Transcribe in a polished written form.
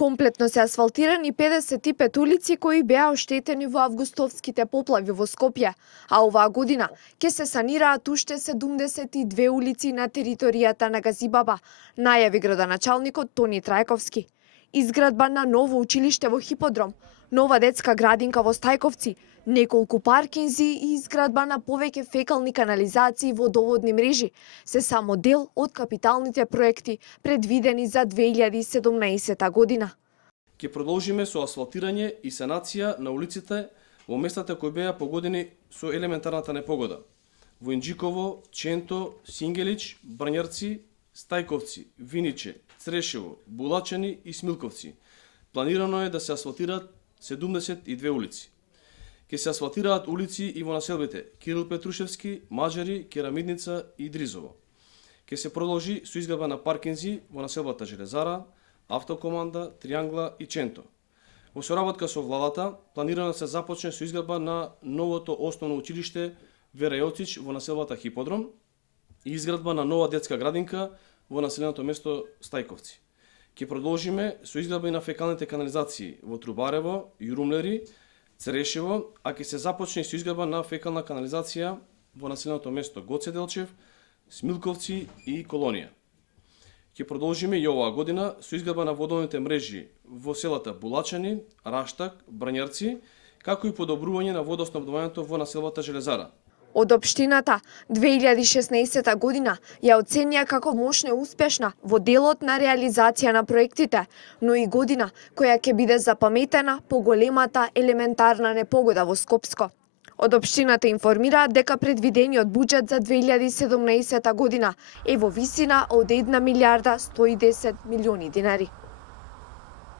Комплетно се асфалтирани 55 улици кои беа оштетени во августовските поплави во Скопје, а оваа година ќе се санираат уште 72 улици на територијата на Газибаба, најави градоначалникот Тони Трајковски. Изградба на ново училиште во Хиподром, нова детска градинка во Стајковци, неколку паркинзи и изградба на повеќе фекални канализации и водоводни мрежи се само дел од капиталните проекти предвидени за 2017 година. Ќе продолжиме со асфалтирање и санација на улиците во местата кои беа погодени со елементарната непогода. Во Инџиково, Ченто, Сингелич, Брњарци, Стајковци, Виниче, Црешево, Булачани и Смилковци. Планирано е да се асфалтираат 72 улици. Ќе се асфалтираат улици и во населбите Кирил Петрушевски, Маџари, Керамидница и Дризово. Ќе се продолжи со изградба на паркинзи во населбата Железара, Автокоманда, Триангла и Ченто. Во соработка со владата, планирано да се започне со изградба на новото основно училиште Вера Јоцич во населбата Хиподром и изградба на нова детска градинка во населеното место Стајковци. Ќе продолжиме со изградба и на фекалните канализации во Трубарево, Јурумлери, Црешево, а ќе се започне со изградба на фекална канализација во населеното место Гоце Делчев, Смилковци и Колонија. Ќе продолжиме и оваа година со изградба на водовните мрежи во селата Булачани, Раштак, Брњарци, како и подобрување на водоснабдувањето во населбата Железара. Од општината 2016 година ја оценија како мощна и успешна во делот на реализација на проектите, но и година која ќе биде запаметена по големата елементарна непогода во Скопско. Од општината информираат дека предвидениот буџет за 2017 година е во висина од 1 милијарда 110 милиони динари.